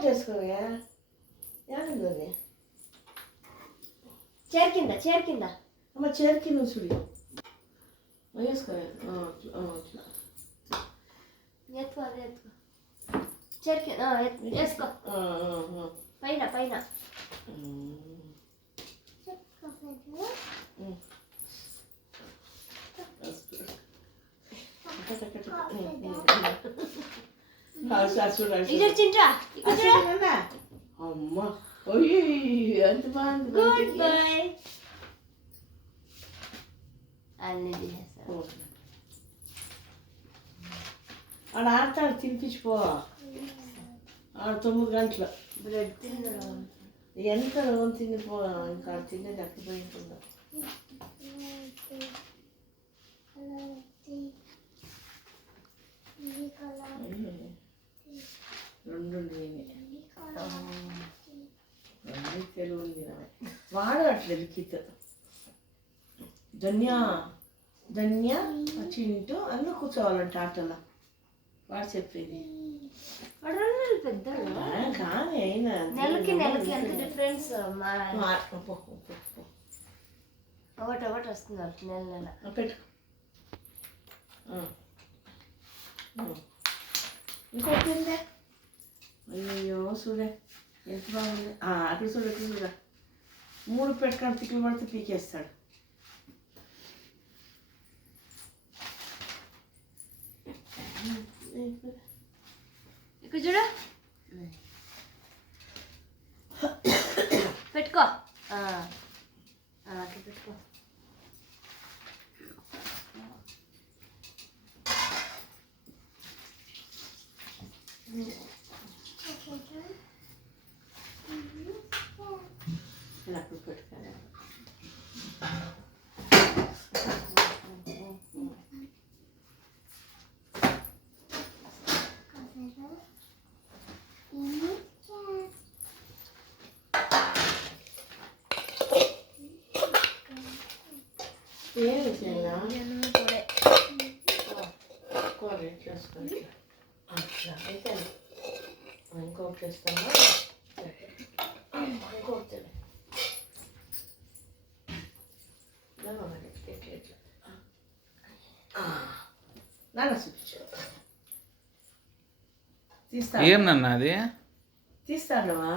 ఇంకొకటి వేసుకోవా ఏమైంది అది చీర కింద అమ్మ చీర కింద చూడు వేసుకో ఎత్తుకో అదే ఎత్తుకో చీర కింద వేసుకో పైన పైన అమ్మా అయ్యో ఎంత బాగుంది గుడ్ బై అన్నీ చేసేస్తాను ఆడ ఆడతాడు తినిపించిపో ఆడ 9 గంటలు బ్రెడ్ తినడం ఎంత తినిపో ఇంకా తినేది ఎక్కిపోయింటుందో రెండు తెలుగు వాడు అట్లా లిఖిత్ ధన్య చింటూ అన్నీ కూర్చోవాలంట ఆటలో వాడు చెప్పేది పెద్ద కానీ అయినా నెలకి ఎంత డిఫరెన్స్ ఒకటి వస్తుంది నెల పెట్టు ఇంకోటి అయ్యో చూడే ఎంత బాగుంది అక్కడ చూడ 3 పెట్టుకొని తిక్కులు పడితే పీకేస్తాడు ఇక్కడ చూడ పెట్టుకో అట్లా పెట్టుకో అక్కడ పెట్టుకోవాలి ఇంకొకటి చేస్తాను ఇంకొకటి నాన్న చూపించు తీస్తా ఏమన్నా అది తీస్తానమ్మా